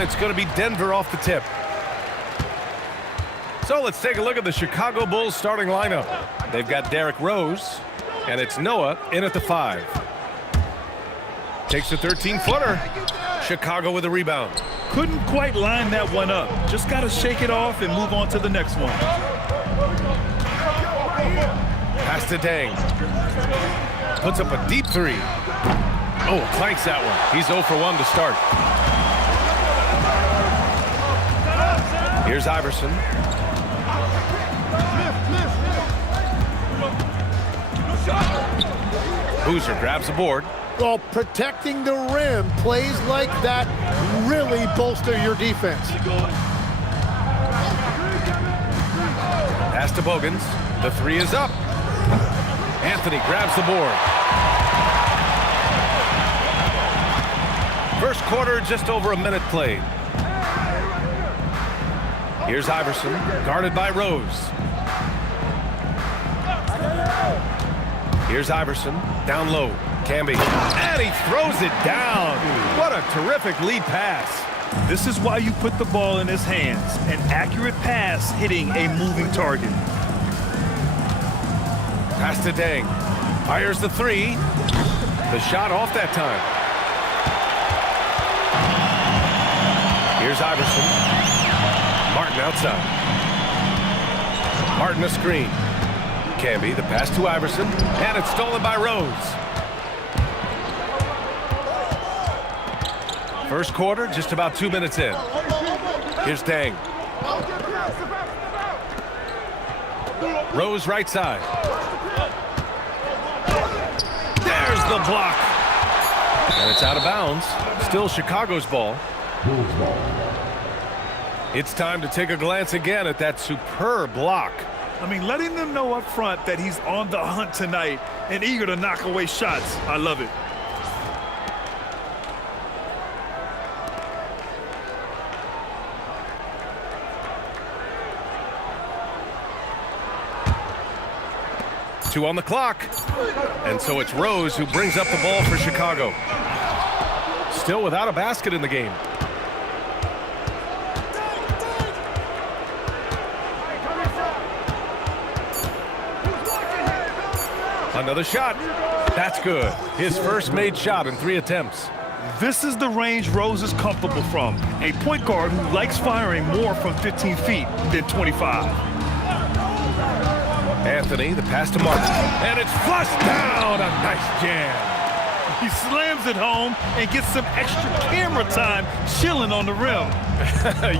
And it's going to be Denver off the tip. So let's take a look at the Chicago Bulls starting lineup. They've got Derrick Rose, and it's Noah in at the 5. Takes a 13-footer. Chicago with a rebound. Couldn't quite line that one up. Just got to shake it off and move on to the next one. Pass to Deng. Puts up a deep 3. Oh, clanks that one. He's 0 for 1 to start. Here's Iverson. Boozer grabs the board. Well, protecting the rim, plays like that really bolster your defense. Pass to Bogans. The 3 is up. Anthony grabs the board. First quarter, just over a minute played. Here's Iverson, guarded by Rose. Here's Iverson, down low. Camby, and he throws it down. What a terrific lead pass. This is why you put the ball in his hands. An accurate pass hitting a moving target. Pass to Deng. Fires the 3. The shot off that time. Here's Iverson. Martin outside. Martin a screen. Camby, the pass to Iverson, and it's stolen by Rose. First quarter, just about 2 minutes in. Here's Deng. Rose right side. There's the block. And it's out of bounds. Still Chicago's ball. It's time to take a glance again at that superb block. I mean, letting them know up front that he's on the hunt tonight and eager to knock away shots. I love it. Two on the clock. And so it's Rose who brings up the ball for Chicago. Still without a basket in the game. Another shot. That's good. His first made shot in 3 attempts. This is the range Rose is comfortable from. A point guard who likes firing more from 15 feet than 25. Anthony, the pass to Martin. And it's flushed down. A nice jam. He slams it home and gets some extra camera time chilling on the rim.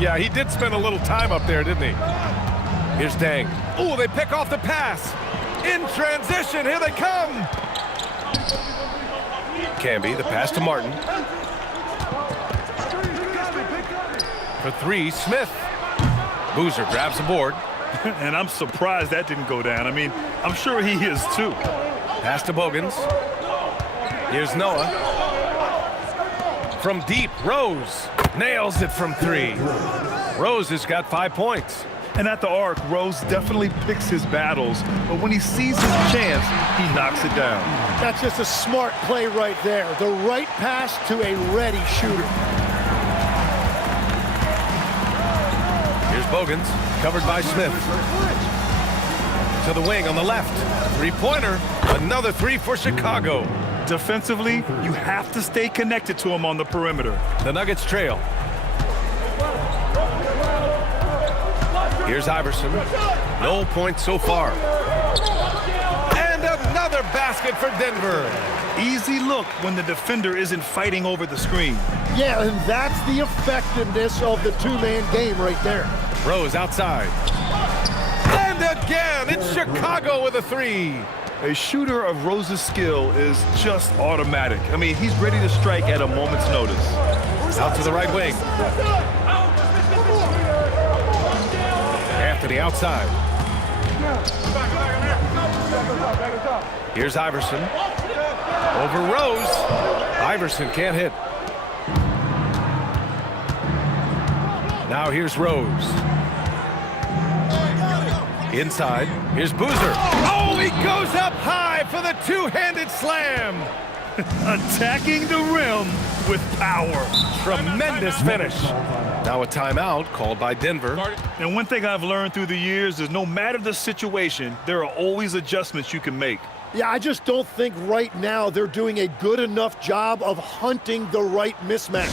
Yeah, he did spend a little time up there, didn't he? Here's Deng. Oh, they pick off the pass. In transition, here they come. Camby, the pass to Martin. For 3, Smith. Boozer grabs the board. And I'm surprised that didn't go down. I mean, I'm sure he is too. Pass to Bogans. Here's Noah. From deep, Rose nails it from 3. Rose has got 5 points. And at the arc, Rose definitely picks his battles, but when he sees his chance, he knocks it down. That's just a smart play right there. The right pass to a ready shooter. Here's Bogans, covered by Smith. To the wing on the left. 3-pointer. Another 3 for Chicago. Defensively, you have to stay connected to him on the perimeter. The Nuggets trail. Here's Iverson. No points so far. And another basket for Denver. Easy look when the defender isn't fighting over the screen. Yeah, and that's the effectiveness of the 2-man game right there. Rose outside. And again, it's Chicago with a 3. A shooter of Rose's skill is just automatic. I mean, he's ready to strike at a moment's notice. Out to the right wing. Anthony outside. Here's Iverson. Over Rose. Iverson can't hit. Now here's Rose. Inside. Here's Boozer. Oh, he goes up high for the 2-handed slam. Attacking the rim with power. Tremendous finish. Now a timeout called by Denver. And one thing I've learned through the years is no matter the situation, there are always adjustments you can make. Yeah, I just don't think right now they're doing a good enough job of hunting the right mismatch.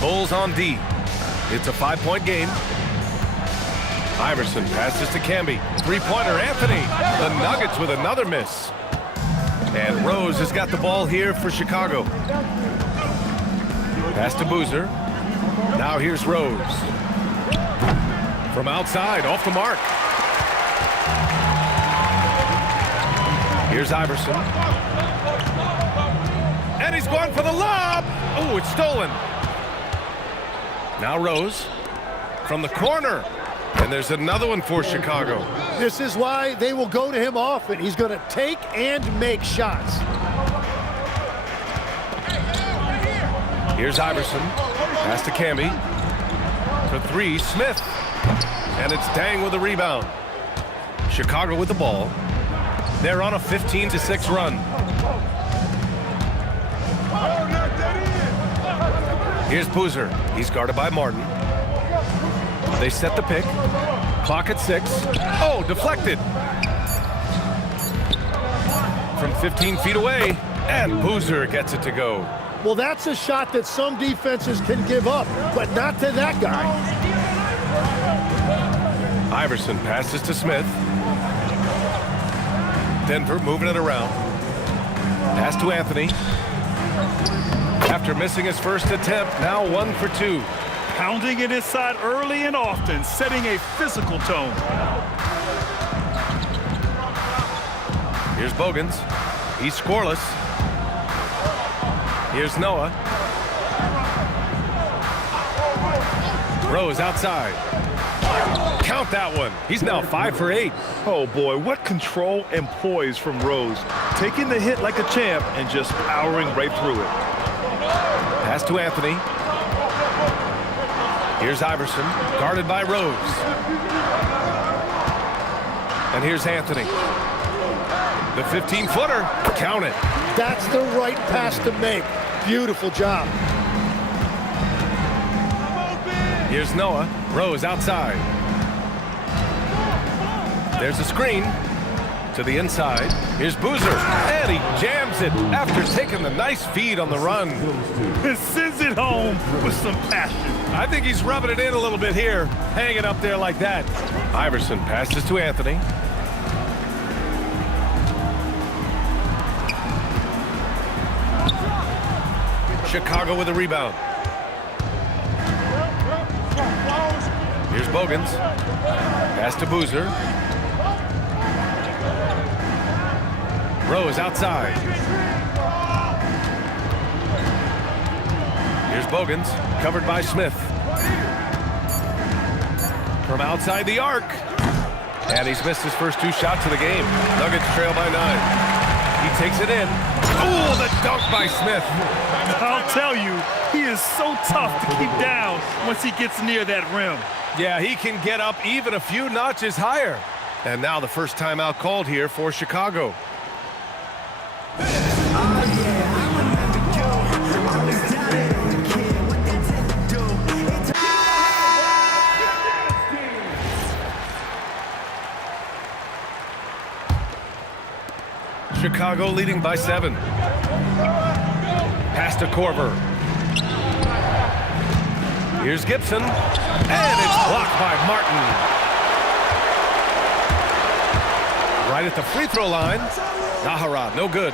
Bulls on D. It's a 5-point game. Iverson passes to Camby. Three-pointer, Anthony. The Nuggets with another miss. And Rose has got the ball here for Chicago. Pass to Boozer. Now here's Rose. From outside, off the mark. Here's Iverson. And he's going for the lob. Oh, it's stolen. Now Rose from the corner. And there's another one for Chicago. This is why they will go to him often. He's going to take and make shots. Here's Iverson. Pass to Camby. For three, Smith. And it's Dang with the rebound. Chicago with the ball. They're on a 15-6 run. Here's Boozer. He's guarded by Martin. They set the pick. Clock at 6. Oh, deflected. From 15 feet away. And Boozer gets it to go. Well, that's a shot that some defenses can give up, but not to that guy. Iverson passes to Smith. Denver moving it around. Pass to Anthony. After missing his first attempt, now 1 for 2. Pounding it inside early and often, setting a physical tone. Here's Bogans. He's scoreless. Here's Noah. Rose outside. Count that one. He's now 5 for 8. Oh boy, what control and poise from Rose. Taking the hit like a champ and just powering right through it. Pass to Anthony. Here's Iverson, guarded by Rose. And here's Anthony. The 15-footer. Count it. That's the right pass to make. Beautiful job. Here's Noah. Rose outside. There's a screen to the inside. Here's Boozer. And he jams it after taking the nice feed on the run. And sends it home with some passion. I think he's rubbing it in a little bit here. Hanging up there like that. Iverson passes to Anthony. Chicago with a rebound. Here's Bogans. Pass to Boozer. Rose outside. Here's Bogans, covered by Smith. From outside the arc. And he's missed his first 2 shots of the game. Nuggets trail by 9. He takes it in. Oh, the dunk by Smith. I'll tell you, he is so tough to keep down once he gets near that rim. Yeah, he can get up even a few notches higher. And now the first timeout called here for Chicago. Chicago leading by 7. Pass to Korver. Here's Gibson. And it's blocked by Martin. Right at the free throw line. Nahara, no good.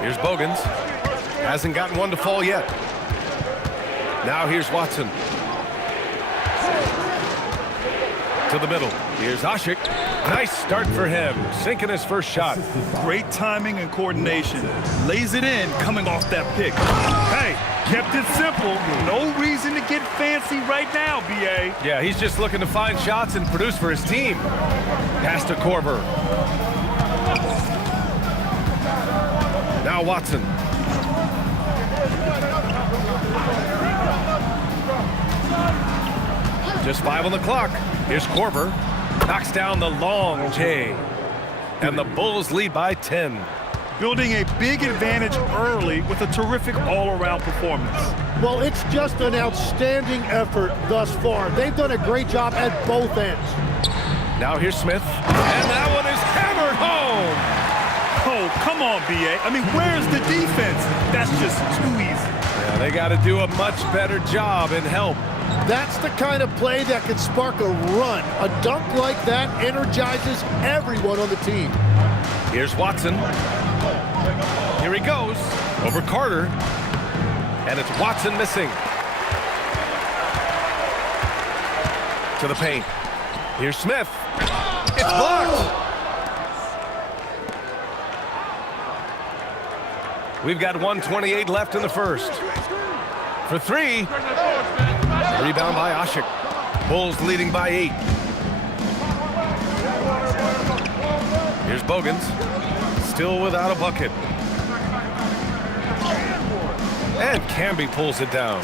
Here's Bogans. Hasn't gotten one to fall yet. Now here's Watson. To the middle. Here's Asik. Nice start for him. Sinking his first shot. Great timing and coordination. Lays it in coming off that pick. Hey, kept it simple. No reason to get fancy right now, B.A. Yeah, he's just looking to find shots and produce for his team. Pass to Korver. Now Watson. Just 5 on the clock. Here's Korver. Knocks down the long J. And the Bulls lead by 10. Building a big advantage early with a terrific all-around performance. Well, it's just an outstanding effort thus far. They've done a great job at both ends. Now here's Smith. And that one is hammered home. Oh, come on, B.A. I mean, where's the defense? That's just too easy. Yeah, they got to do a much better job in help. That's the kind of play that can spark a run. A dunk like that energizes everyone on the team. Here's Watson. Here he goes. Over Carter. And it's Watson missing. To the paint. Here's Smith. It's blocked. We've got 1:28 left in the first. For three. Rebound by Asik. Bulls leading by 8. Here's Bogans. Still without a bucket. And Camby pulls it down.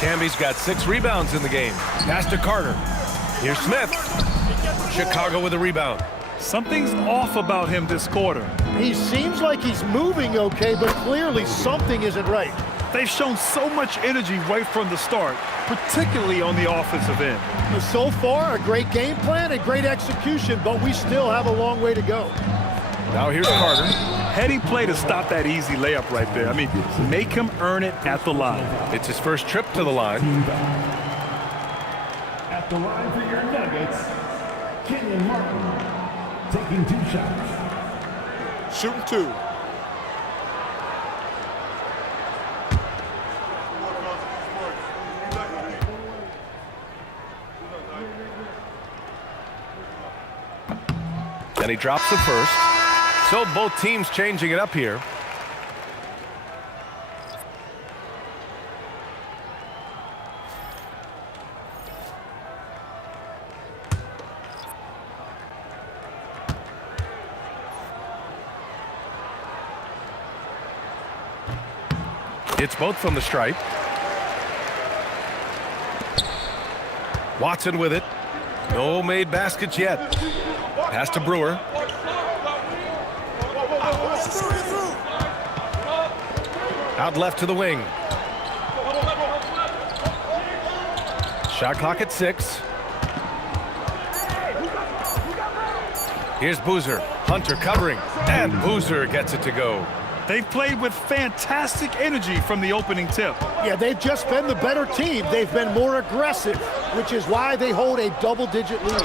Camby's got 6 rebounds in the game. Pass to Carter. Here's Smith. Chicago with a rebound. Something's off about him this quarter. He seems like he's moving okay, but clearly something isn't right. They've shown so much energy right from the start, particularly on the offensive end. So far, a great game plan and great execution, but we still have a long way to go. Now here's Carter. Heady play to stop that easy layup right there. I mean, make him earn it at the line. It's his first trip to the line. At the line for your Nuggets, Kenyon Martin taking 2 shots. Shooting 2. And he drops the first. So both teams changing it up here. It's both from the stripe. Watson with it. No made baskets yet. Pass to Brewer. Out left to the wing. Shot clock at 6. Here's Boozer. Hunter covering. And Boozer gets it to go. They've played with fantastic energy from the opening tip. Yeah, they've just been the better team. They've been more aggressive, which is why they hold a double-digit lead.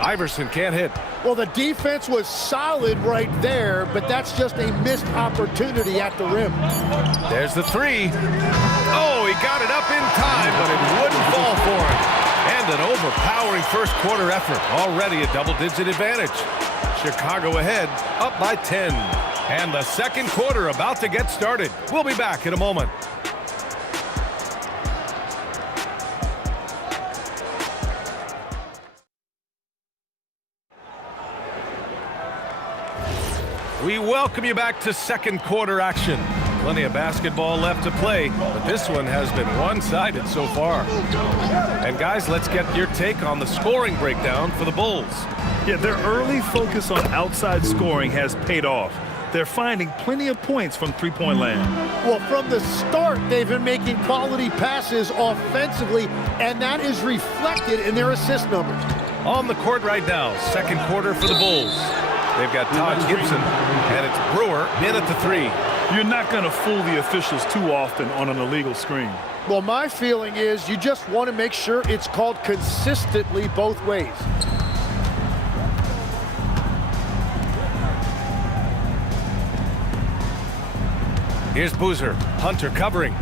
Iverson can't hit. Well, the defense was solid right there, but that's just a missed opportunity at the rim. There's the 3. Oh, he got it up in time, but it wouldn't fall for him. And an overpowering first quarter effort. Already a double-digit advantage. Chicago ahead, up by 10. And the second quarter about to get started. We'll be back in a moment. We welcome you back to second quarter action. Plenty of basketball left to play, but this one has been one-sided so far. And guys, let's get your take on the scoring breakdown for the Bulls. Yeah, their early focus on outside scoring has paid off. They're finding plenty of points from three-point land. Well, from the start, they've been making quality passes offensively, and that is reflected in their assist numbers. On the court right now, second quarter for the Bulls. They've got Todd Gibson, and it's Brewer in at the 3. You're not going to fool the officials too often on an illegal screen. Well, my feeling is you just want to make sure it's called consistently both ways. Here's Boozer. Hunter covering.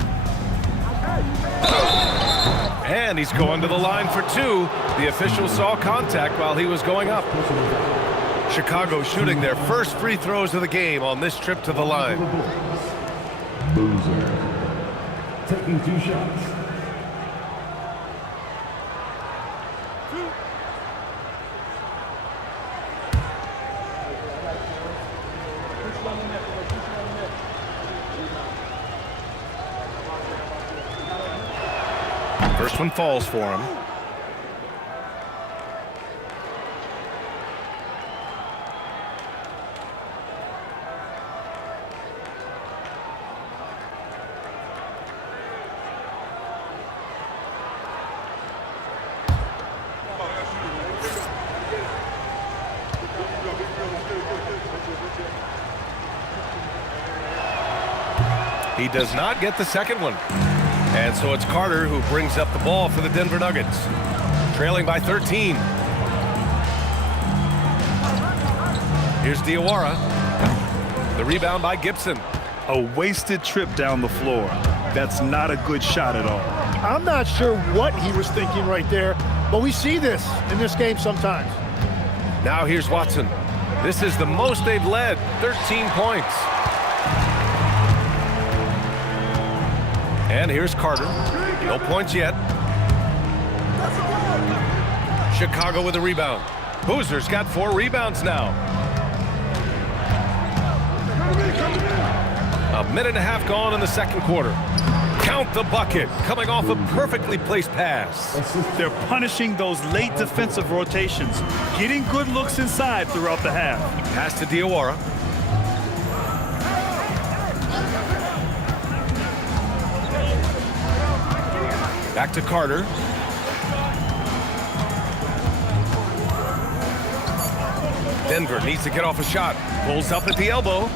And he's going to the line for 2. The official saw contact while he was going up. Chicago shooting their first free throws of the game on this trip to the line. Boozer taking 2 shots. First one falls for him. He does not get the second one. And so it's Carter who brings up the ball for the Denver Nuggets. Trailing by 13. Here's Diawara. The rebound by Gibson. A wasted trip down the floor. That's not a good shot at all. I'm not sure what he was thinking right there, but we see this in this game sometimes. Now here's Watson. This is the most they've led, 13 points. And here's Carter. No points yet. Chicago with a rebound. Boozer's got 4 rebounds now. A minute and a half gone in the second quarter. Count the bucket, coming off a perfectly placed pass. They're punishing those late defensive rotations, getting good looks inside throughout the half. Pass to Diawara. Back to Carter. Denver needs to get off a shot. Pulls up at the elbow.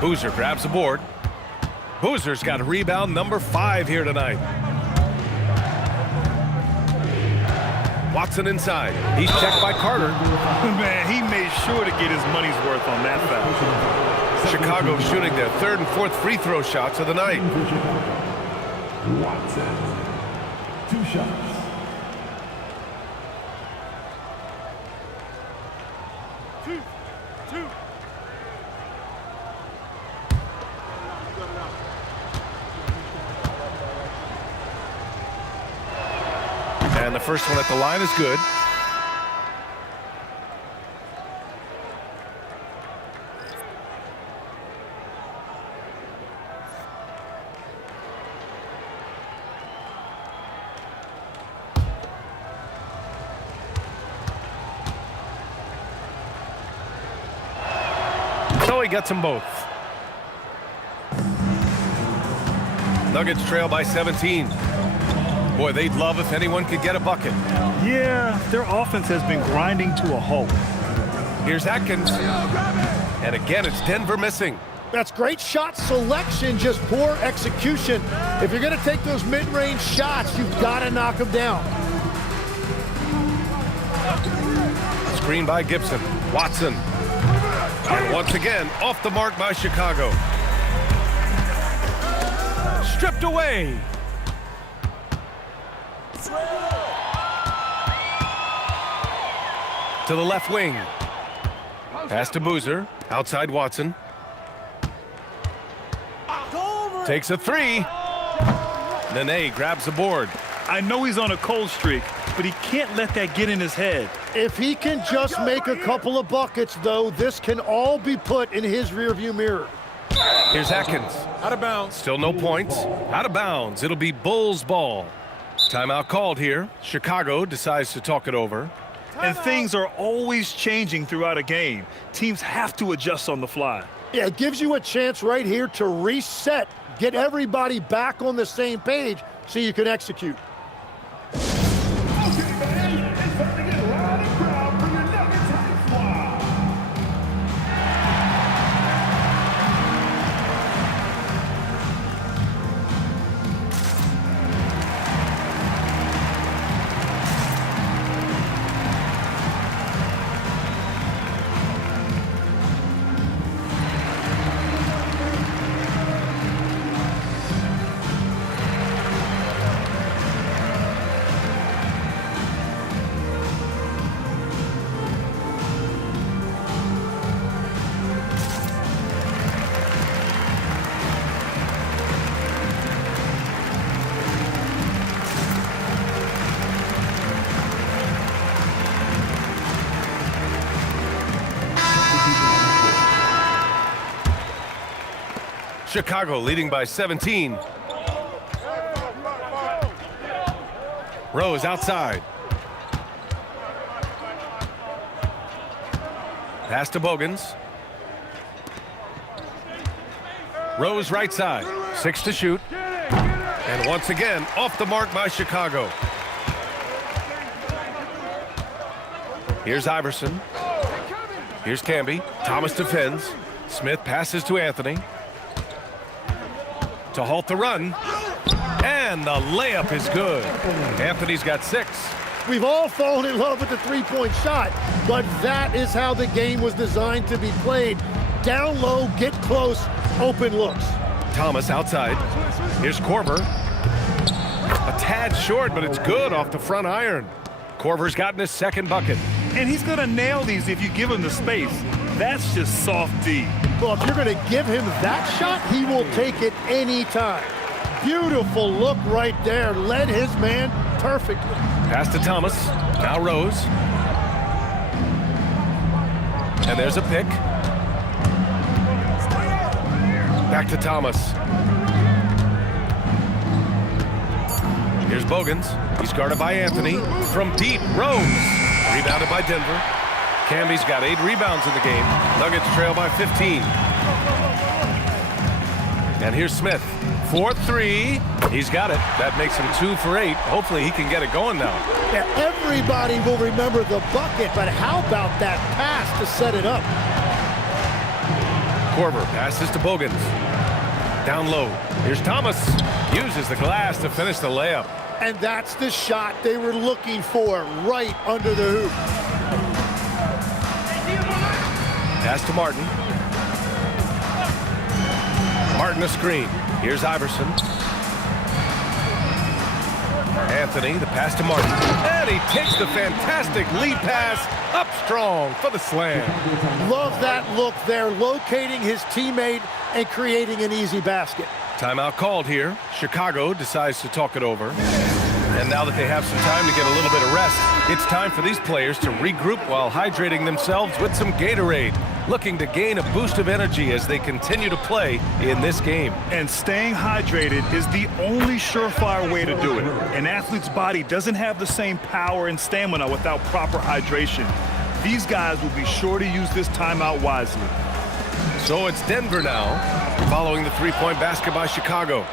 Boozer grabs the board. Boozer's got a rebound number 5 here tonight. Watson inside. He's checked by Carter. Man, he made sure to get his money's worth on that foul. Chicago shooting their 3rd and 4th free throw shots of the night. Watson. 2 shots. And the first one at the line is good. So he gets them both. Nuggets trail by 17. Boy, they'd love if anyone could get a bucket. Yeah, their offense has been grinding to a halt. Here's Atkins. And again, it's Denver missing. That's great shot selection, just poor execution. If you're going to take those mid-range shots, you've got to knock them down. Screen by Gibson. Watson. And once again, off the mark by Chicago. Stripped away. To the left wing. Pass to Boozer. Outside Watson. Takes a 3. Nene grabs the board. I know he's on a cold streak, but he can't let that get in his head. If he can just make a couple of buckets, though, this can all be put in his rearview mirror. Here's Atkins. Out of bounds. Still no points. Out of bounds. It'll be Bulls ball. Timeout called here. Chicago decides to talk it over. And things are always changing throughout a game. Teams have to adjust on the fly. Yeah, it gives you a chance right here to reset, get everybody back on the same page so you can execute. Chicago leading by 17. Rose outside. Pass to Bogans. Rose right side. 6 to shoot. And once again, off the mark by Chicago. Here's Iverson. Here's Camby. Thomas defends. Smith passes to Anthony. To halt the run. And the layup is good. Anthony's got 6. We've all fallen in love with the three-point shot, but that is how the game was designed to be played. Down low, get close, open looks. Thomas outside. Here's Korver. A tad short, but it's good off the front iron. Korver's gotten his second bucket. And he's going to nail these if you give him the space. That's just soft D. Well, if you're going to give him that shot, he will take it anytime. Beautiful look right there. Led his man perfectly. Pass to Thomas. Now Rose. And there's a pick. Back to Thomas. Here's Bogans. He's guarded by Anthony. From deep, Rose. Rebounded by Denver. Camby's got 8 rebounds in the game. Nuggets trail by 15. And here's Smith. 4-3. He's got it. That makes him 2 for 8. Hopefully he can get it going now. Yeah, everybody will remember the bucket, but how about that pass to set it up? Korver passes to Bogans. Down low. Here's Thomas. Uses the glass to finish the layup. And that's the shot they were looking for, right under the hoop. Pass to Martin. Martin a screen. Here's Iverson. Anthony, the pass to Martin. And he takes the fantastic lead pass up strong for the slam. Love that look there, locating his teammate and creating an easy basket. Timeout called here. Chicago decides to talk it over. And now that they have some time to get a little bit of rest, it's time for these players to regroup while hydrating themselves with some Gatorade, looking to gain a boost of energy as they continue to play in this game. And staying hydrated is the only surefire way to do it. An athlete's body doesn't have the same power and stamina without proper hydration. These guys will be sure to use this timeout wisely. So it's Denver now, following the three-point basket by Chicago.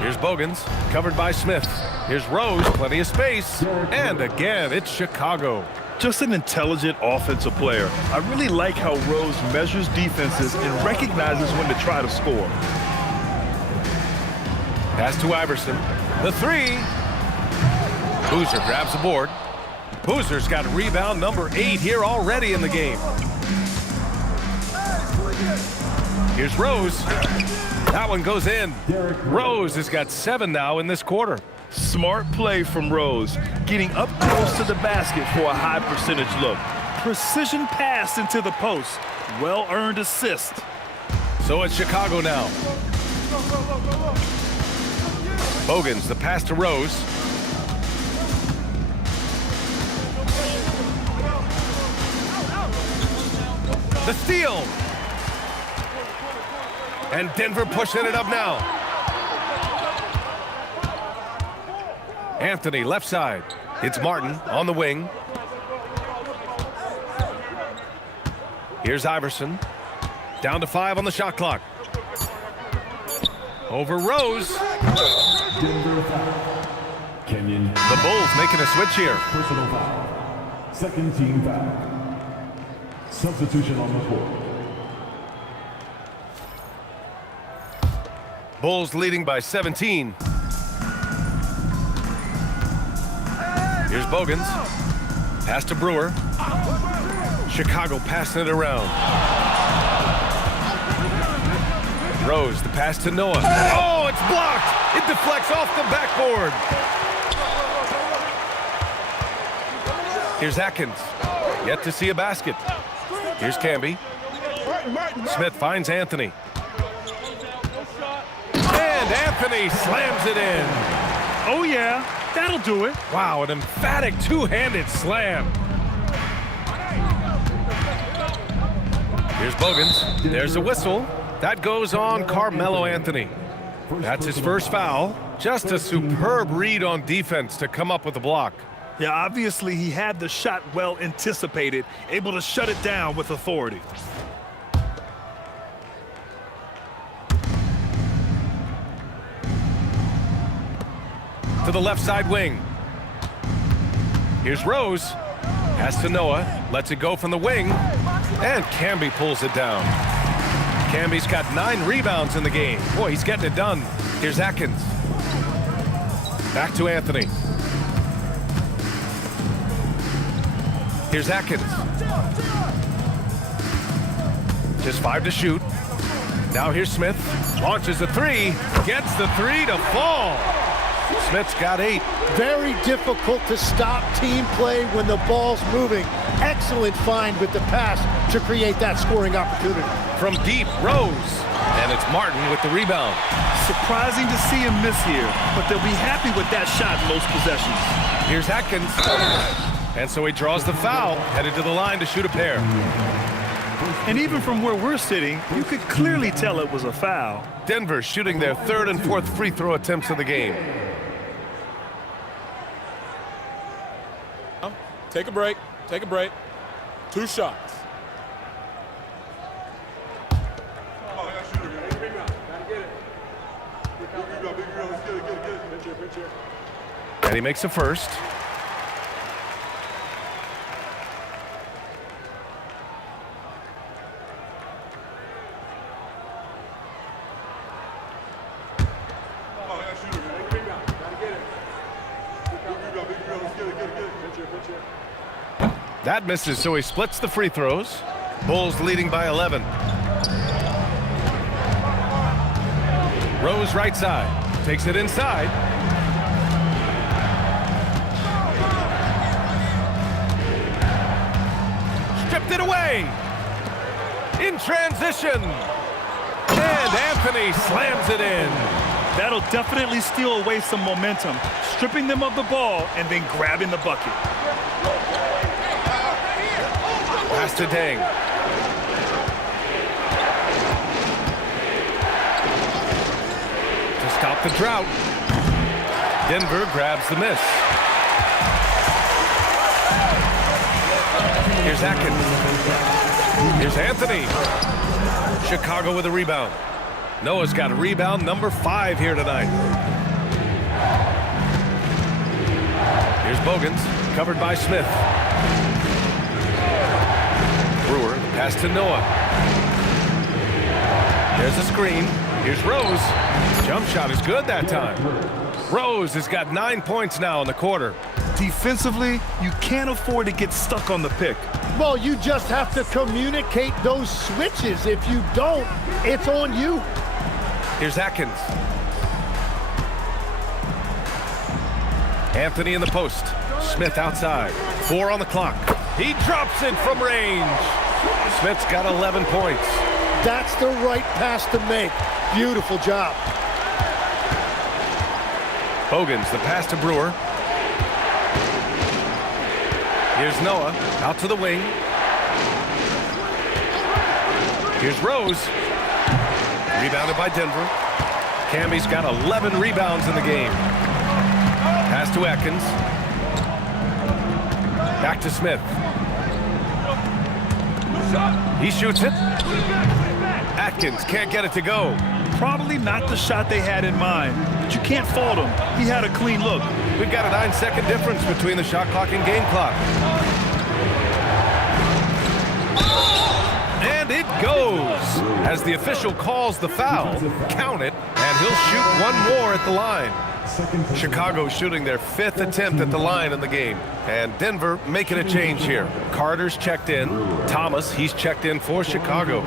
Here's Bogans, covered by Smith. Here's Rose, plenty of space. And again, it's Chicago. Just an intelligent offensive player. I really like how Rose measures defenses and recognizes when to try to score. Pass to Iverson. The 3. Boozer grabs the board. Boozer's got rebound number 8 here already in the game. Here's Rose. That one goes in. Rose has got 7 now in this quarter. Smart play from Rose, getting up close to the basket for a high percentage look. Precision pass into the post. Well-earned assist. So it's Chicago now. Bogans, the pass to Rose. The steal. And Denver pushing it up now. Anthony, left side. It's Martin on the wing. Here's Iverson. Down to 5 on the shot clock. Over Rose. Denver foul. Kenyon. The Bulls making a switch here. Personal foul. Second team foul. Substitution on the court. Bulls leading by 17. Here's Bogans. Pass to Brewer. Chicago passing it around. Rose, the pass to Noah. Oh, it's blocked! It deflects off the backboard. Here's Atkins. Yet to see a basket. Here's Camby. Smith finds Anthony. And Anthony slams it in. Oh, yeah. That'll do it. Wow, an emphatic two-handed slam. Here's Bogans. There's a whistle. That goes on Carmelo Anthony. That's his first foul. Just a superb read on defense to come up with the block. Yeah, obviously he had the shot well anticipated, able to shut it down with authority. To the left side wing. Here's Rose. Pass to Noah. Lets it go from the wing. And Camby pulls it down. Camby's got 9 rebounds in the game. Boy, he's getting it done. Here's Atkins. Back to Anthony. Here's Atkins. Just 5 to shoot. Now here's Smith. Launches a 3. Gets the 3 to fall. Smith's got 8. Very difficult to stop team play when the ball's moving. Excellent find with the pass to create that scoring opportunity. From deep, Rose. And it's Martin with the rebound. Surprising to see him miss here, but they'll be happy with that shot in most possessions. Here's Atkins. And so he draws the foul, headed to the line to shoot a pair. And even from where we're sitting, you could clearly tell it was a foul. Denver shooting their 3rd and 4th free throw attempts of the game. Take a break. Take a break. 2 shots. And he makes a first. That misses, so he splits the free throws. Bulls leading by 11. Rose right side. Takes it inside. Stripped it away. In transition. And Anthony slams it in. That'll definitely steal away some momentum, stripping them of the ball and then grabbing the bucket. Pass to Deng. To stop the drought. Denver grabs the miss. Here's Atkins. Here's Anthony. Chicago with a rebound. Noah's got a rebound, number 5 here tonight. Here's Bogans, covered by Smith. Brewer, pass to Noah. There's a screen. Here's Rose. Jump shot is good that time. Rose has got 9 points now in the quarter. Defensively, you can't afford to get stuck on the pick. Well, you just have to communicate those switches. If you don't, it's on you. Here's Atkins. Anthony in the post. Smith outside. 4 on the clock. He drops it from range. Smith's got 11 points. That's the right pass to make. Beautiful job. Bogans, the pass to Brewer. Here's Noah, out to the wing. Here's Rose. Rebounded by Denver. Camby's got 11 rebounds in the game. Pass to Atkins. Back to Smith. He shoots it. Atkins can't get it to go. Probably not the shot they had in mind, but you can't fault him. He had a clean look. We've got a 9-second difference between the shot clock and game clock. And it goes. As the official calls the foul, count it, and he'll shoot one more at the line. Chicago shooting their 5th attempt at the line in the game. And Denver making a change here. Carter's checked in. Thomas, he's checked in for Chicago.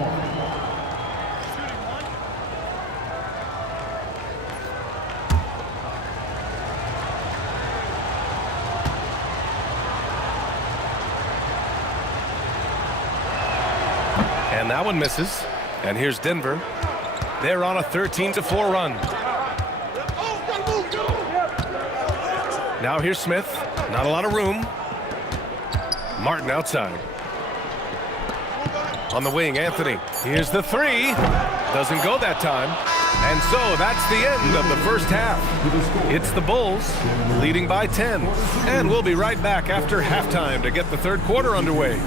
And that one misses. And here's Denver. They're on a 13-4 run. Now here's Smith. Not a lot of room. Martin outside. On the wing, Anthony. Here's the three. Doesn't go that time. And so that's the end of the first half. It's the Bulls leading by 10. And we'll be right back after halftime to get the third quarter underway.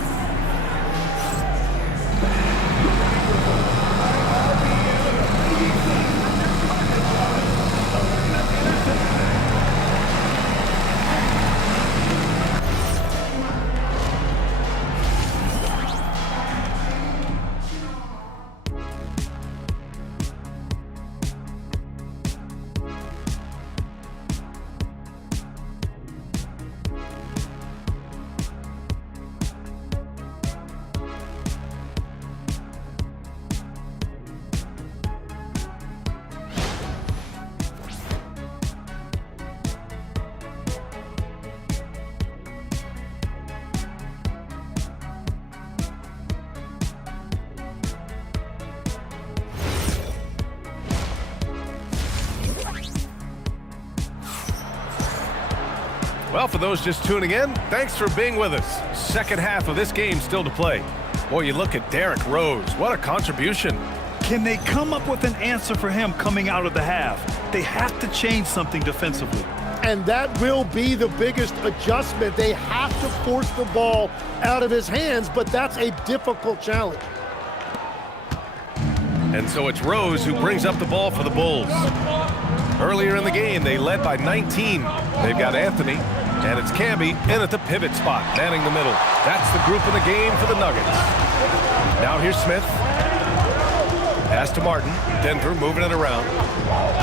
Well, for those just tuning in, thanks for being with us. Second half of this game still to play. Boy, you look at Derrick Rose. What a contribution. Can they come up with an answer for him coming out of the half? They have to change something defensively. And that will be the biggest adjustment. They have to force the ball out of his hands, but that's a difficult challenge. And so it's Rose who brings up the ball for the Bulls. Earlier in the game, they led by 19. They've got Anthony, and it's Camby in at the pivot spot, manning the middle. That's the group in the game for the Nuggets. Now here's Smith. Pass to Martin. Denver moving it around.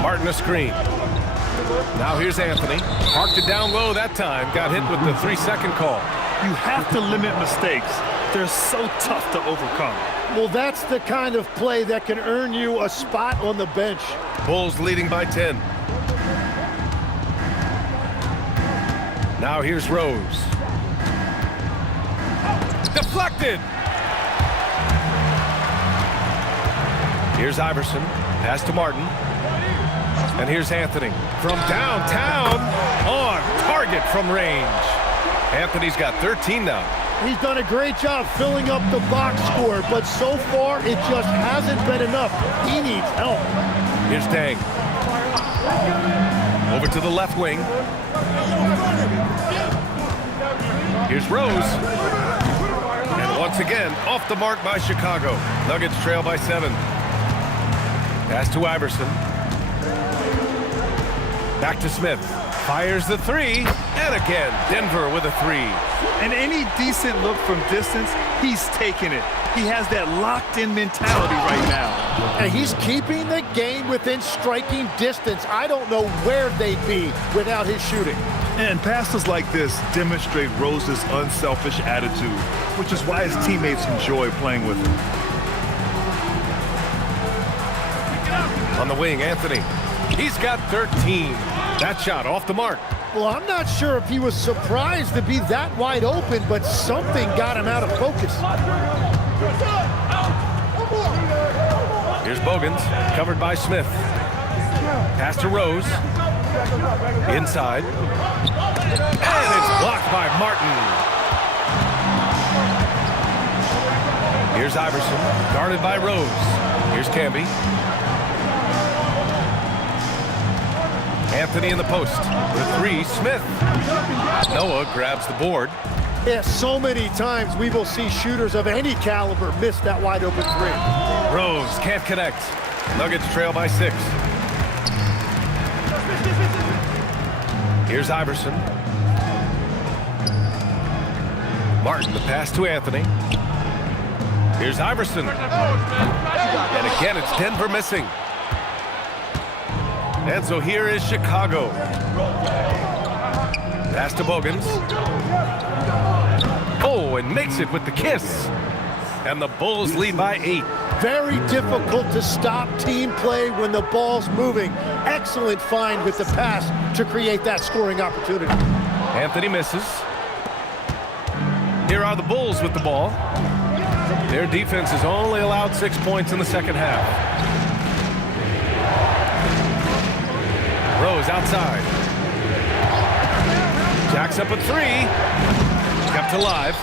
Martin a screen. Now here's Anthony. Parked it down low that time. Got hit with the 3-second call. You have to limit mistakes. They're so tough to overcome. Well, that's the kind of play that can earn you a spot on the bench. Bulls leading by 10. Now here's Rose. Deflected. Here's Iverson. Pass to Martin. And here's Anthony. From downtown, on target from range. Anthony's got 13 now. He's done a great job filling up the box score, but so far it just hasn't been enough. He needs help. Here's Dang. Over to the left wing. Here's Rose. And once again, off the mark by Chicago. Nuggets trail by 7. Pass to Iverson. Back to Smith. Fires the three. And again, Denver with a 3. And any decent look from distance, he's taking it. He has that locked-in mentality right now. And he's keeping the game within striking distance. I don't know where they'd be without his shooting. And passes like this demonstrate Rose's unselfish attitude, which is why his teammates enjoy playing with him. On the wing, Anthony. He's got 13. That shot off the mark. Well, I'm not sure if he was surprised to be that wide open, but something got him out of focus. Here's Bogans, covered by Smith. Pass to Rose. Inside. And it's blocked by Martin. Here's Iverson, guarded by Rose. Here's Camby. Anthony in the post. The 3, Smith. Noah grabs the board. Yeah, so many times we will see shooters of any caliber miss that wide open 3. Rose can't connect. Nuggets trail by 6. Here's Iverson. Martin, the pass to Anthony. Here's Iverson. And again, it's Denver missing. And so here is Chicago. Pass to Bogans. Oh, and makes it with the kiss. And the Bulls lead by 8. Very difficult to stop team play when the ball's moving. Excellent find with the pass to create that scoring opportunity. Anthony misses. Here are the Bulls with the ball. Their defense has only allowed 6 points in the second half. Rose outside. Jacks up a 3. Kept alive.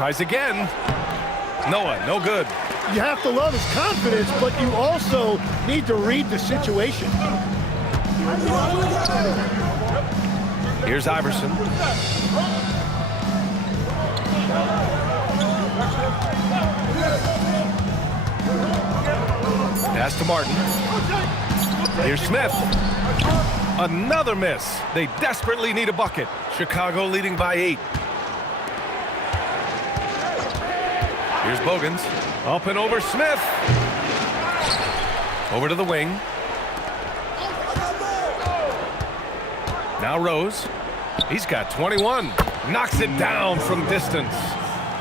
Tries again. Noah, no good. You have to love his confidence, but you also need to read the situation. Here's Iverson. Pass to Martin. Here's Smith. Another miss. They desperately need a bucket. Chicago leading by 8. Here's Bogans. Up and over Smith. Over to the wing. Now Rose. He's got 21. Knocks it down from distance.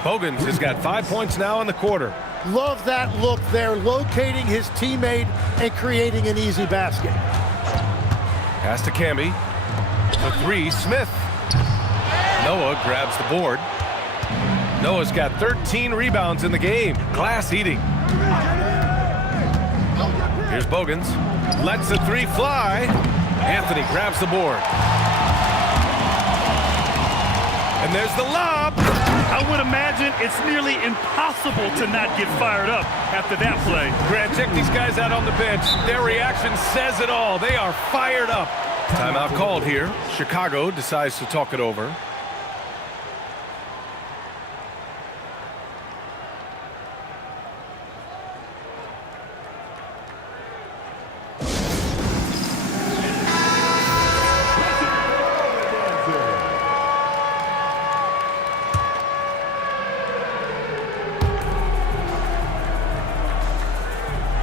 Bogans has got 5 points now in the quarter. Love that look there, locating his teammate and creating an easy basket. Pass to Camby. For 3, Smith. Noah grabs the board. Noah's got 13 rebounds in the game. Glass eating. Here's Bogans. Lets the 3 fly. Anthony grabs the board. And there's the lob. I would imagine it's nearly impossible to not get fired up after that play. Grant, check these guys out on the bench. Their reaction says it all. They are fired up. Timeout called here. Chicago decides to talk it over.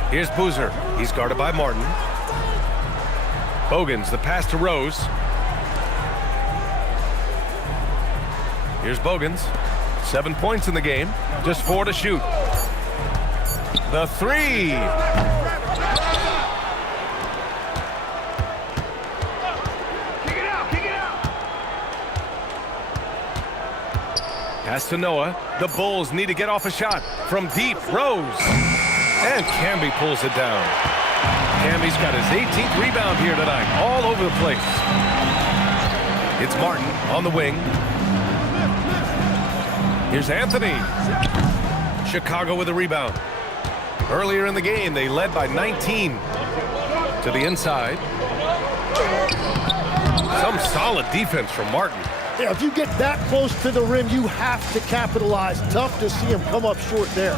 Here's Boozer. He's guarded by Martin. Bogans, the pass to Rose. Here's Bogans. 7 points in the game. Just 4 to shoot. The 3. Pass to Noah. The Bulls need to get off a shot. From deep, Rose. And Camby pulls it down. Camby's got his 18th rebound here tonight, all over the place. It's Martin on the wing. Here's Anthony. Chicago with a rebound. Earlier in the game, they led by 19. To the inside. Some solid defense from Martin. Yeah, if you get that close to the rim, you have to capitalize. Tough to see him come up short there.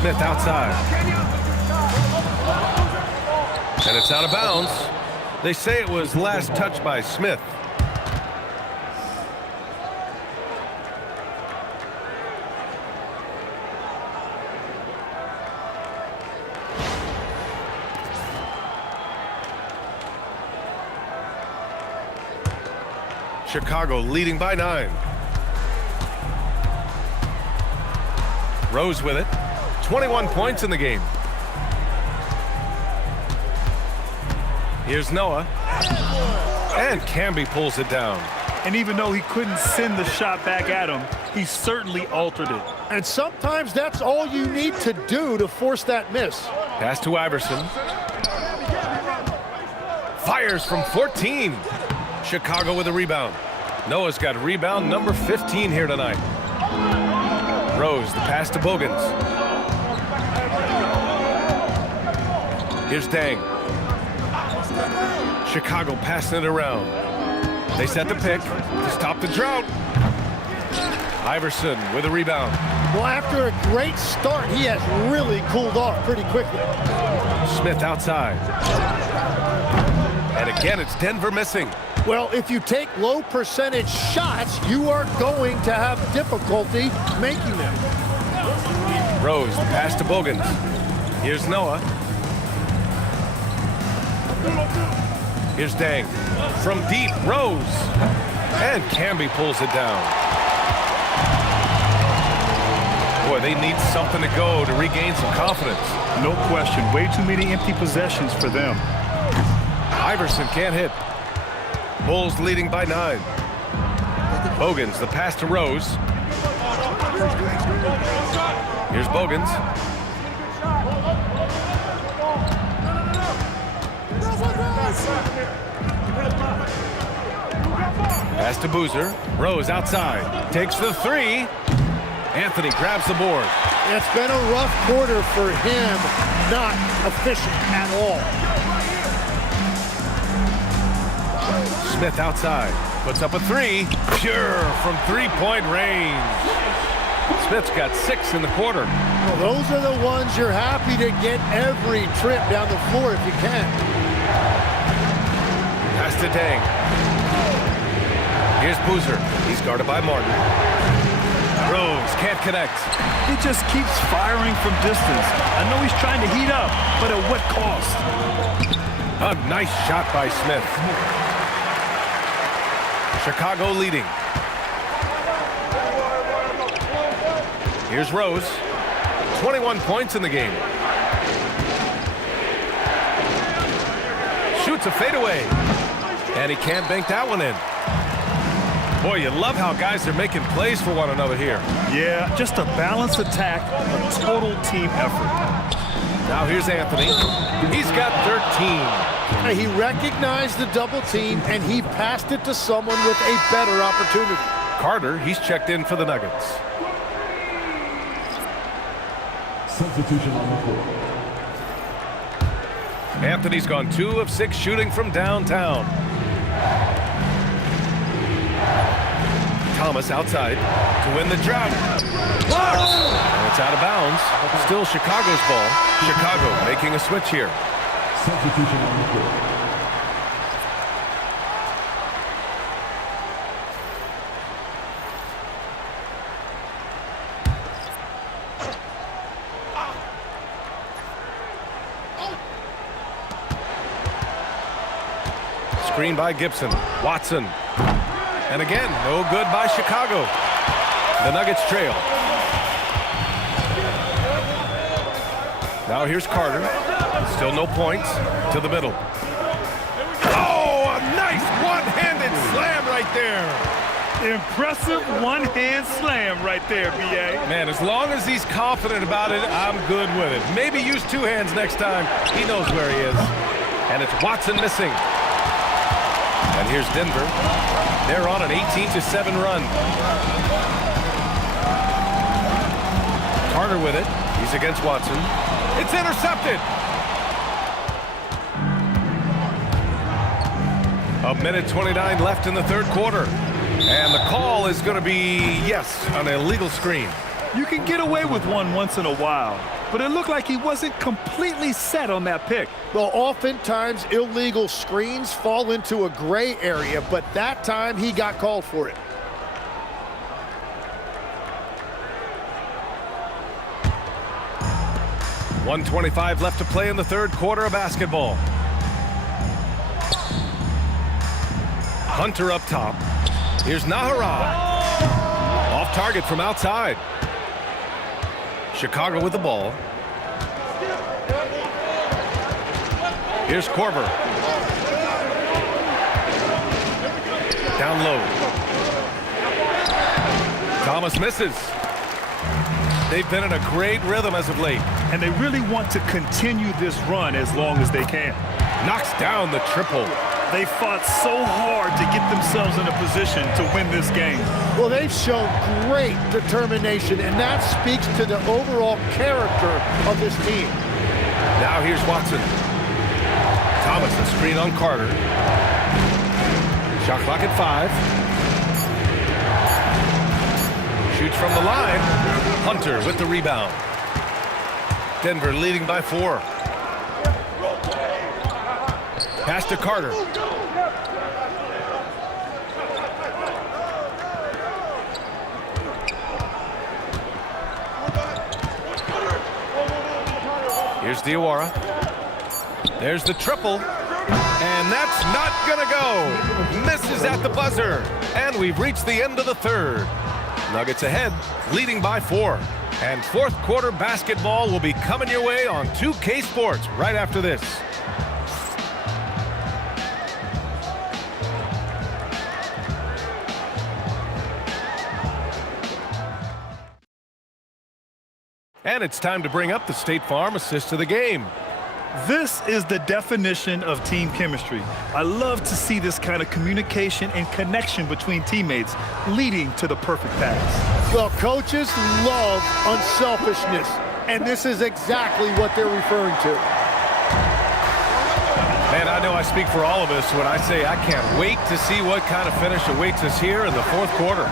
Smith outside. And it's out of bounds. They say it was last touched by Smith. Chicago leading by 9. Rose with it. 21 points in the game. Here's Noah. And Camby pulls it down. And even though he couldn't send the shot back at him, he certainly altered it. And sometimes that's all you need to do to force that miss. Pass to Iverson. Fires from 14. Chicago with a rebound. Noah's got rebound number 15 here tonight. Rose, the pass to Bogans. Here's Dang. Chicago passing it around. They set the pick to stop the drought. Iverson with a rebound. Well, after a great start, he has really cooled off pretty quickly. Smith outside. And again, it's Denver missing. Well, if you take low percentage shots, you are going to have difficulty making them. Rose, the pass to Bogans. Here's Noah. Here's Dang. From deep, Rose. And Camby pulls it down. Boy, they need something to go to regain some confidence. No question. Way too many empty possessions for them. Iverson can't hit. Bulls leading by 9. Bogans, the pass to Rose. Here's Bogans. Pass to Boozer. Rose outside. Takes the three. Anthony grabs the board. It's been a rough quarter for him. Not efficient at all. Smith outside. Puts up a three. Pure from three-point range. Smith's got 6 in the quarter. Well, those are the ones you're happy to get every trip down the floor if you can. Pass to Dang. Here's Boozer. He's guarded by Martin. Rose can't connect. He just keeps firing from distance. I know he's trying to heat up, but at what cost? A nice shot by Smith. Chicago leading. Here's Rose. 21 points in the game. Shoots a fadeaway. And he can't bank that one in. Boy, you love how guys are making plays for one another here. Yeah, just a balanced attack, a total team effort. Now here's Anthony. He's got 13. He recognized the double team, and he passed it to someone with a better opportunity. Carter, he's checked in for the Nuggets. Substitution on the floor. Anthony's gone 2 of 6 shooting from downtown. Thomas outside to win the drought. Blocked! And it's out of bounds. Still Chicago's ball. Chicago making a switch here. Substitution on the floor. Screen by Gibson. Watson. And again, no good by Chicago. The Nuggets trail. Now here's Carter. Still no points. To the middle. Oh, a nice one-handed slam right there. Impressive one-hand slam right there, B.A. Man, as long as he's confident about it, I'm good with it. Maybe use 2 hands next time. He knows where he is. And it's Watson missing. And here's Denver. They're on an 18-7 run. Carter with it. He's against Watson. It's intercepted. A minute 29 left in the third quarter. And the call is going to be, yes, an illegal screen. You can get away with one once in a while, but it looked like he wasn't completely set on that pick. Well, oftentimes illegal screens fall into a gray area, but that time he got called for it. .125 left to play in the third quarter of basketball. Hunter up top. Here's Nahara. Off target from outside. Chicago with the ball. Here's Korver. Down low. Thomas misses. They've been in a great rhythm as of late. And they really want to continue this run as long as they can. Knocks down the triple. They fought so hard to get themselves in a position to win this game. Well, they've shown great determination, and that speaks to the overall character of this team. Now here's Watson. Thomas, a screen on Carter. Shot clock at 5. Shoots from the line. Hunter with the rebound. Denver leading by 4. Pass to Carter. Here's Diawara. There's the triple. And that's not gonna go. Misses at the buzzer. And we've reached the end of the third. Nuggets ahead, leading by 4. And fourth quarter basketball will be coming your way on 2K Sports right after this. And it's time to bring up the State Farm assist to the game. This is the definition of team chemistry. I love to see this kind of communication and connection between teammates leading to the perfect pass. Well, coaches love unselfishness, and this is exactly what they're referring to. Man, I know I speak for all of us when I say I can't wait to see what kind of finish awaits us here in the fourth quarter.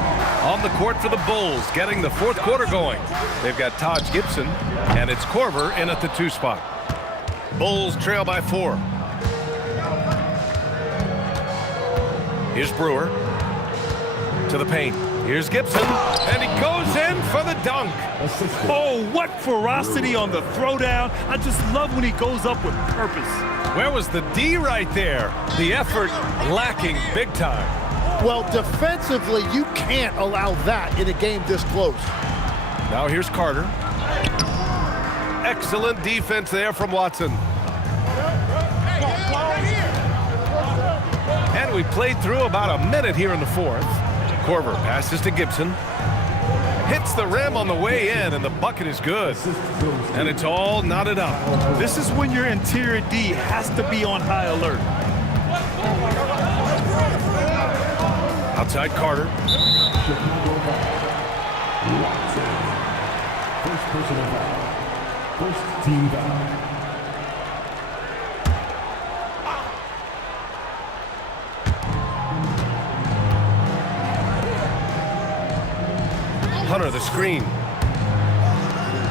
On the court for the Bulls, getting the fourth quarter going. They've got Taj Gibson, and it's Korver in at the 2 spot. Bulls trail by 4. Here's Brewer to the paint. Here's Gibson, and he goes in for the dunk. Oh, what ferocity on the throwdown. I just love when he goes up with purpose. Where was the D right there? The effort lacking big time. Well, defensively, you can't allow that in a game this close. Now here's Carter. Excellent defense there from Watson. And we played through about a minute here in the fourth. Korver passes to Gibson. Hits the rim on the way in, and the bucket is good. And it's all knotted up. This is when your interior D has to be on high alert. Outside Carter. First personal foul. First team foul. Hunter the screen.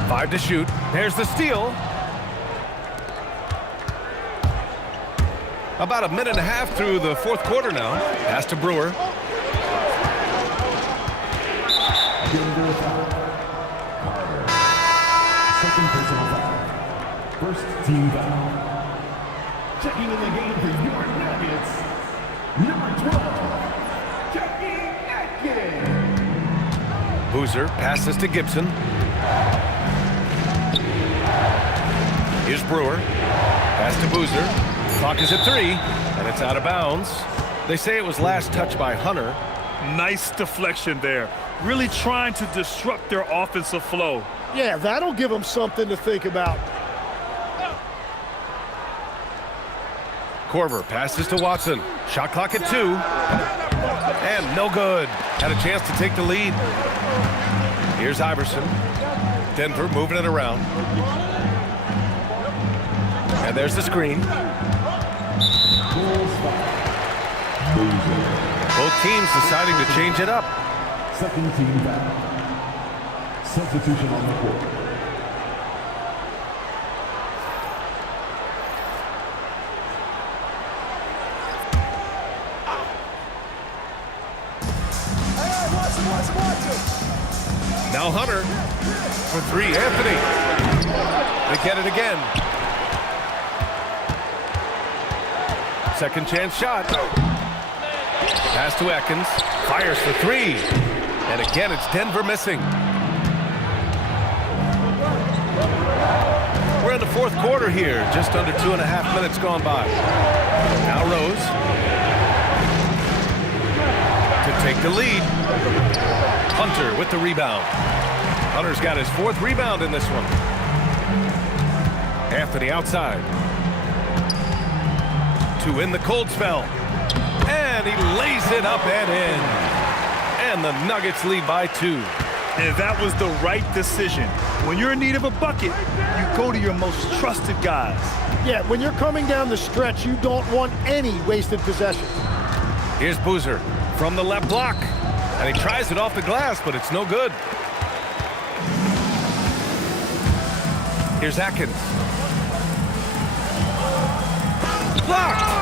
5 to shoot. There's the steal. About a minute and a half through the fourth quarter now. Pass to Brewer. Denver foul. Carter. Second personal foul. First team foul. Checking in the game for your Nuggets. Number 12. Jackie Atkins. Boozer passes to Gibson. Here's Brewer. Pass to Boozer. Clock is at 3, and it's out of bounds. They say it was last touched by Hunter. Nice deflection there. Really trying to disrupt their offensive flow. Yeah, that'll give them something to think about. Korver passes to Watson. Shot clock at 2. And no good. Had a chance to take the lead. Here's Iverson. Denver moving it around. And there's the screen. Both teams deciding to change it up. Second team foul. Substitution on the court. Now Hunter for 3. Anthony. They get it again. Second chance shot. Pass to Atkins. Fires for 3. And again, it's Denver missing. We're in the fourth quarter here. Just under 2.5 minutes gone by. Now Rose to take the lead. Hunter with the rebound. Hunter's got his 4th rebound in this one. Anthony outside. To win the cold spell. And he lays it up and in. And the Nuggets lead by 2. And that was the right decision. When you're in need of a bucket, you go to your most trusted guys. Yeah, when you're coming down the stretch, you don't want any wasted possessions. Here's Boozer from the left block. And he tries it off the glass, but it's no good. Here's Atkins. Blocked!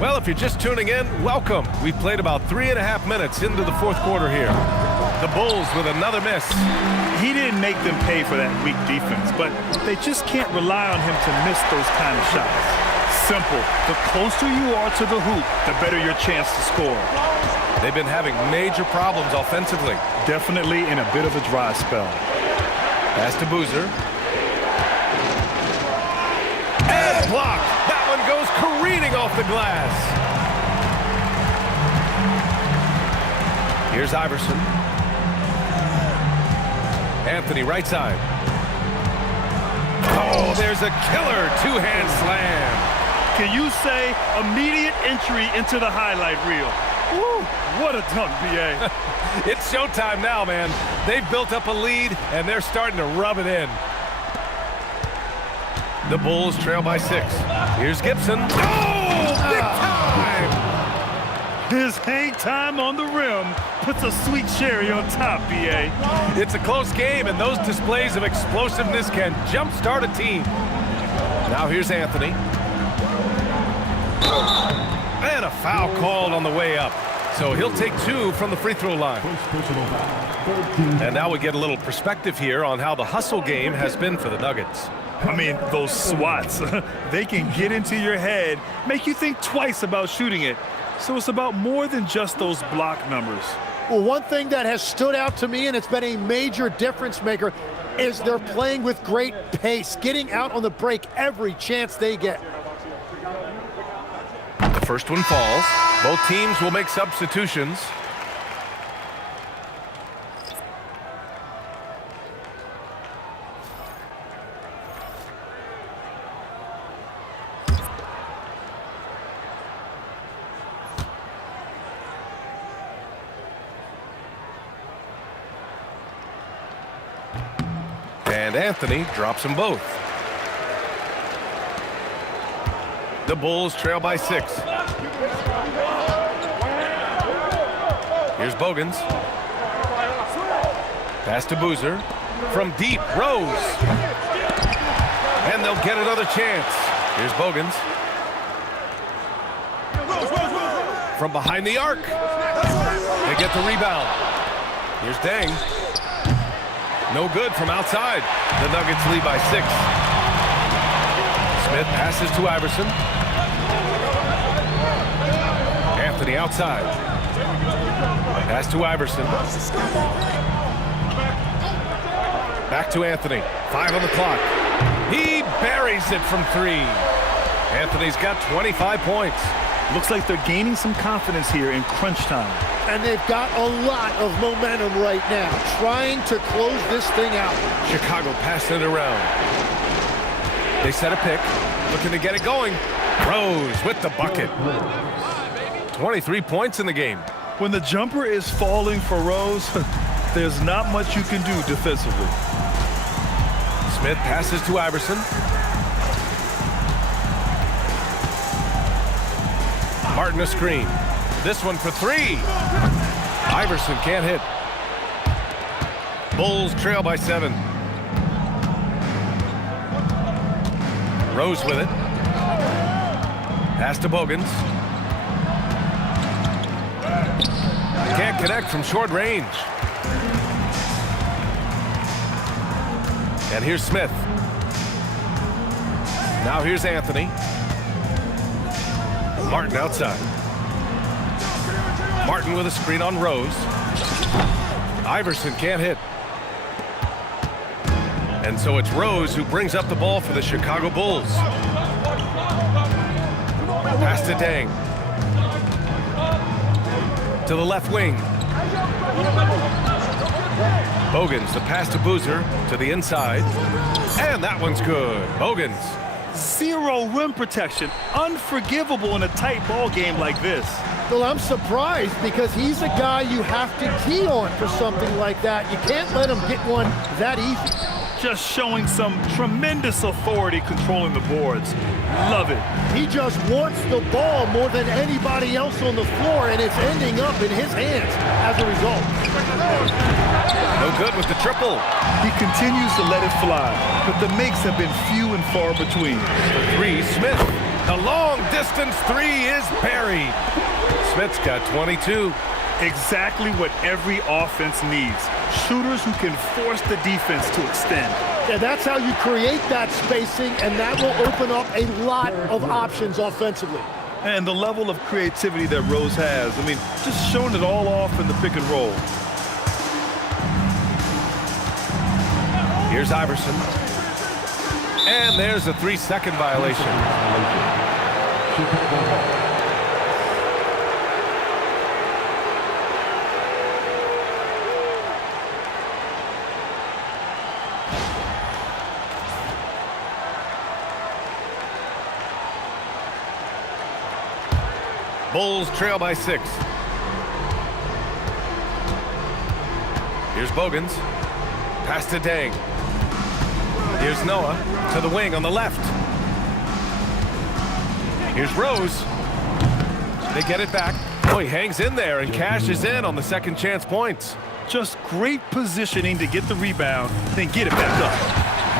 Well, if you're just tuning in, welcome. We've played about 3.5 minutes into the fourth quarter here. The Bulls with another miss. He didn't make them pay for that weak defense, but they just can't rely on him to miss those kind of shots. Simple. The closer you are to the hoop, the better your chance to score. They've been having major problems offensively. Definitely in a bit of a dry spell. Pass to Boozer. And blocked. That one goes careening off the glass. Here's Iverson. Anthony right side. Oh, there's a killer two-hand slam. Can you say immediate entry into the highlight reel? Woo, what a dunk, B.A. It's showtime now, man. They've built up a lead, and they're starting to rub it in. The Bulls trail by 6. Here's Gibson. Oh, big time! His hang time on the rim puts a sweet cherry on top, B.A. It's a close game, and those displays of explosiveness can jumpstart a team. Now here's Anthony. And a foul called on the way up. So he'll take 2 from the free throw line. And now we get a little perspective here on how the hustle game has been for the Nuggets. I mean, those swats, they can get into your head, make you think twice about shooting it. So it's about more than just those block numbers. Well, one thing that has stood out to me, and it's been a major difference maker, is they're playing with great pace, getting out on the break every chance they get. The first one falls. Both teams will make substitutions. And Anthony drops them both. The Bulls trail by 6. Here's Bogans. Pass to Boozer. From deep, Rose. And they'll get another chance. Here's Bogans. From behind the arc. They get the rebound. Here's Deng. No good from outside. The Nuggets lead by 6. Smith passes to Iverson. Anthony outside. Pass to Iverson. Back to Anthony. 5 on the clock. He buries it from 3. Anthony's got 25 points. Looks like they're gaining some confidence here in crunch time. And they've got a lot of momentum right now, trying to close this thing out. Chicago passing it around. They set a pick, looking to get it going. Rose with the bucket. 23 points in the game. When the jumper is falling for Rose, there's not much you can do defensively. Smith passes to Iverson. Martin a screen. This one for 3. Iverson can't hit. Bulls trail by 7. Rose with it. Pass to Bogans. Can't connect from short range. And here's Smith. Now here's Anthony. Martin outside. Martin with a screen on Rose. Iverson can't hit. And so it's Rose who brings up the ball for the Chicago Bulls. Pass to Deng. To the left wing. Bogans, the pass to Boozer, to the inside. And that one's good. Bogans. Zero rim protection. Unforgivable in a tight ball game like this. Well, I'm surprised because he's a guy you have to key on for something like that. You can't let him get one that easy. Just showing some tremendous authority controlling the boards. Love it. He just wants the ball more than anybody else on the floor, and it's ending up in his hands as a result. No good with the triple. He continues to let it fly, but the makes have been few and far between. The 3, Smith. The long distance 3 is buried. Smith's got 22. Exactly what every offense needs. Shooters who can force the defense to extend. Yeah, that's how you create that spacing, and that will open up a lot of options offensively. And the level of creativity that Rose has, I mean, just showing it all off in the pick and roll. Here's Iverson. And there's a 3-second violation. Bulls trail by 6. Here's Bogans. Pass to Dang. Here's Noah to the wing on the left. Here's Rose. They get it back. Oh, he hangs in there and cashes in on the second chance points. Just great positioning to get the rebound, then get it back up.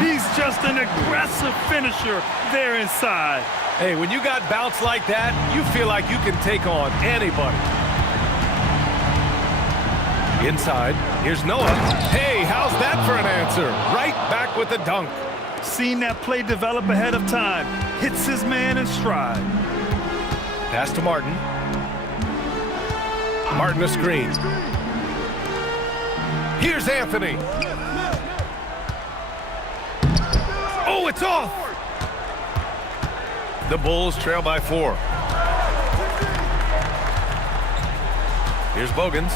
He's just an aggressive finisher there inside. Hey, when you got bounce like that, you feel like you can take on anybody. Inside, here's Noah. Hey, how's that for an answer? Right back with the dunk. Seen that play develop ahead of time. Hits his man in stride. Pass to Martin. Martin a screen. Here's Anthony. Oh, it's off. The Bulls trail by 4. Here's Bogans.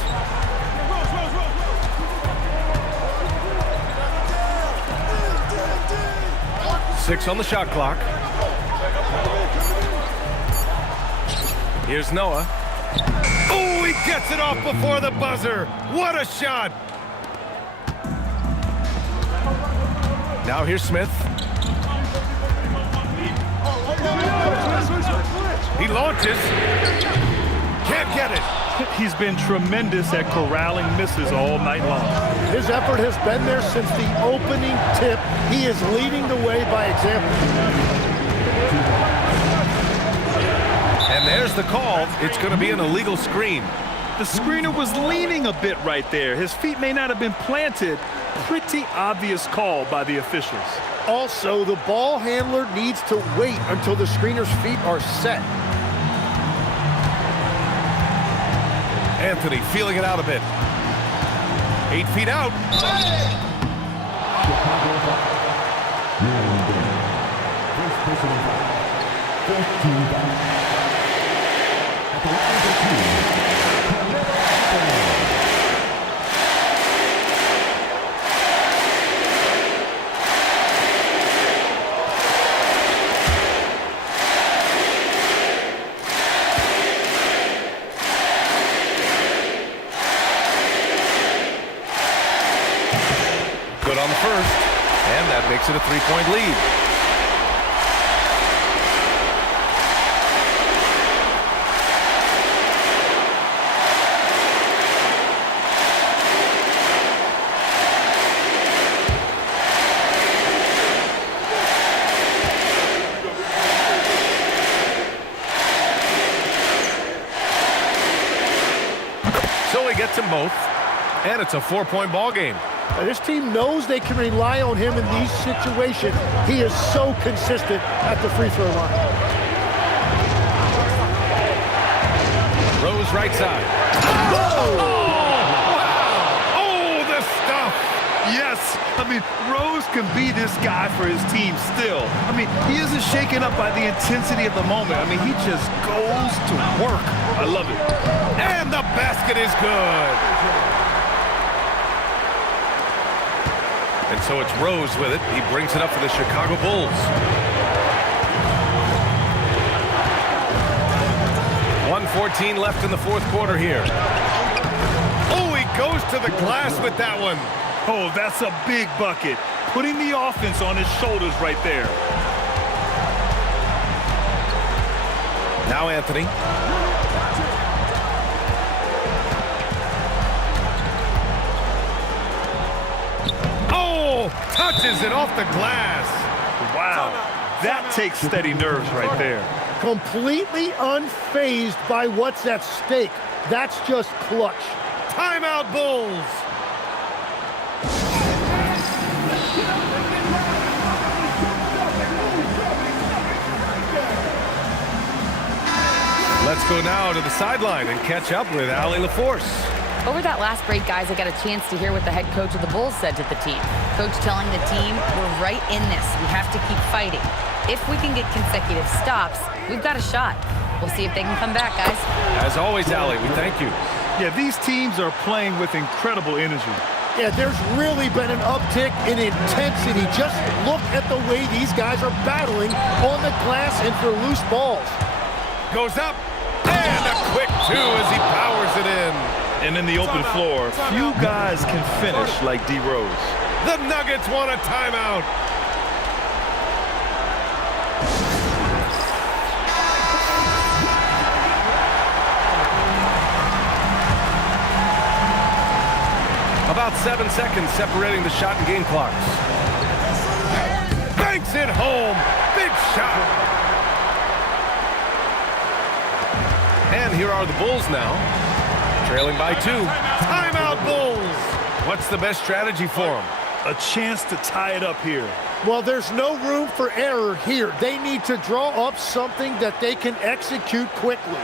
Six on the shot clock. Here's Noah. Oh, he gets it off before the buzzer. What a shot. Now here's Smith. He launches. Can't get it. He's been tremendous at corralling misses all night long. His effort has been there since the opening tip. He is leading the way by example. And there's the call. It's going to be an illegal screen. The screener was leaning a bit right there. His feet may not have been planted. Pretty obvious call by the officials. Also, the ball handler needs to wait until the screener's feet are set. Anthony feeling it out a bit. 8 feet out. Good on the first, and that makes it a 3-point lead. So he gets them both, and it's a 4-point ball game. This team knows they can rely on him in these situations. He is so consistent at the free throw line. Rose right side. Oh! Wow! Oh, the stuff! Yes, I mean, Rose can be this guy for his team still. I mean, he isn't shaken up by the intensity of the moment. I mean, he just goes to work. I love it. And the basket is good. And so it's Rose with it. He brings it up for the Chicago Bulls. 1:14 left in the fourth quarter here. Oh, he goes to the glass with that one. Oh, that's a big bucket. Putting the offense on his shoulders right there. Now Anthony. Touches it off the glass. Wow, that takes steady nerves right there. Completely unfazed by what's at stake. That's just clutch. Timeout, Bulls. Let's go now to the sideline and catch up with Allie LaForce. Over that last break, guys, I got a chance to hear what the head coach of the Bulls said to the team. Coach telling the team, we're right in this. We have to keep fighting. If we can get consecutive stops, we've got a shot. We'll see if they can come back, guys. As always, Allie, we thank you. Yeah, these teams are playing with incredible energy. Yeah, there's really been an uptick in intensity. Just look at the way these guys are battling on the glass and for loose balls. Goes up, and 2 as he powers it in. And in the open floor, few guys can finish like D. Rose. The Nuggets want a timeout. About 7 seconds separating the shot and game clocks. Banks it home. Big shot. And here are the Bulls now. Trailing by 2. Timeout, Bulls. What's the best strategy for them? A chance to tie it up here. Well, there's no room for error here. They need to draw up something that they can execute quickly.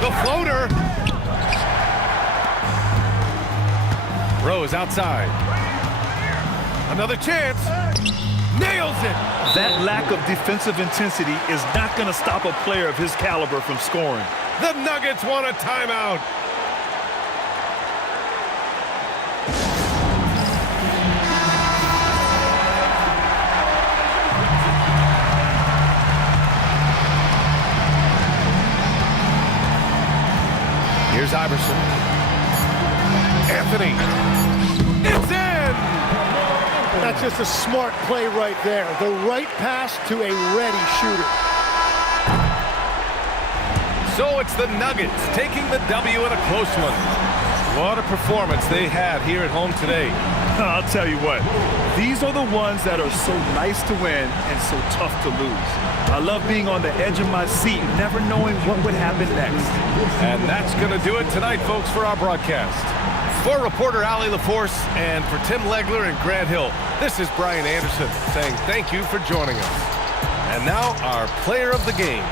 The floater. Rose outside. Another chance. Nails it. That lack of defensive intensity is not going to stop a player of his caliber from scoring. The Nuggets want a timeout. Here's Iverson. Anthony. It's in! That's just a smart play right there. The right pass to a ready shooter. So it's the Nuggets taking the W in a close one. What a performance they had here at home today. I'll tell you what, these are the ones that are so nice to win and so tough to lose. I love being on the edge of my seat, never knowing what would happen next. And that's going to do it tonight, folks, for our broadcast. For reporter Allie LaForce and for Tim Legler and Grant Hill, this is Brian Anderson saying thank you for joining us. And now our player of the game.